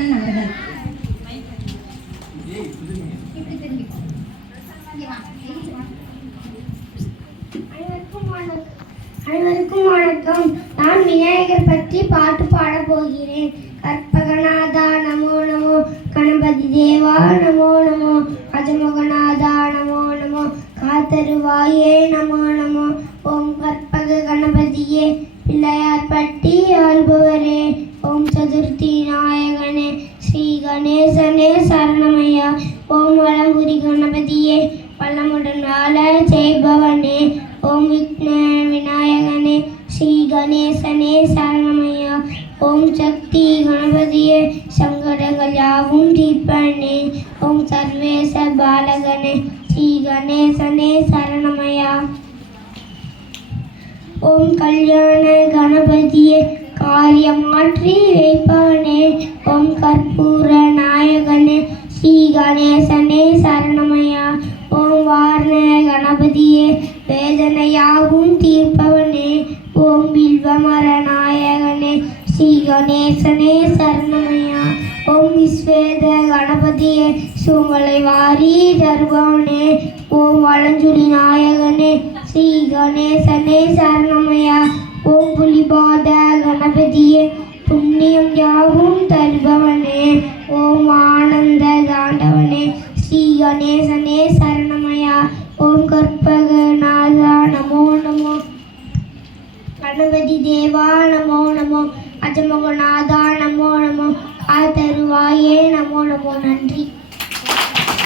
கண்ணன் அவர்கள். அனைவருக்கும் வணக்கம். நான் விநாயகர் பற்றி பாட்டு பாடப் போகிறேன். கற்பகநாதா நமோ நமோ, கணபதி தேவா நமோ நமோ, அஜமகநாதா நமோ நமோ, காத்தருவாயே நமோ நமோ. ஓம் கற்பக கணபதியே, பிள்ளையார் பட்டி ஆள்பவரே, ஓம் சதுர்த்தி நாயகனே, ஸ்ரீ கணேசனே சரணமையா. ஓம் வளம்புரி கணபதியே, வளமுடன் வாழ செய்பவனே, ஓம் விக்ன விநாயகனே, ஸ்ரீ கணேசனே சரணமையா. ஓம் சக்தி கணபதியே, சங்கடங்கள் யாவும் தீர்ப்பனே, ஓம் சர்வேச பாலகனே, ஸ்ரீ கணேசனே சரணமையா. ஓம் கல்யாண கணபதியே, காரியம் மாற்றி வைப்பவனே, ஓம் கற்பூர நாயகனே, ஸ்ரீ கணேசனே சரணமையா. ஓம் வாரண கணபதியே, வேதனையாகும் தீர்ப்பவனே, ஓம் வில்வமர நாயகனே, ஸ்ரீ கணேசனே சரணமையா. ஓம் விஸ்வேத கணபதியே, சுமலை வாரி தருபவனே, ஓம் வளஞ்சுழி நாயகனே, ஸ்ரீ கணேசனே சரணமையா. ஓம் புலிபாத கணபதியே, புண்ணியம் யாவும் தருபவனே, ஓம் ஆனந்த தாண்டவனே, ஸ்ரீ கணேசனே சரணமையா. ஓம் கற்பகநாதா நமோ நமோ, கணபதி தேவா நமோ நமோ, அஜமகநாதா நமோ நமோ, காத்தருவாயே நமோ நமோ. நன்றி.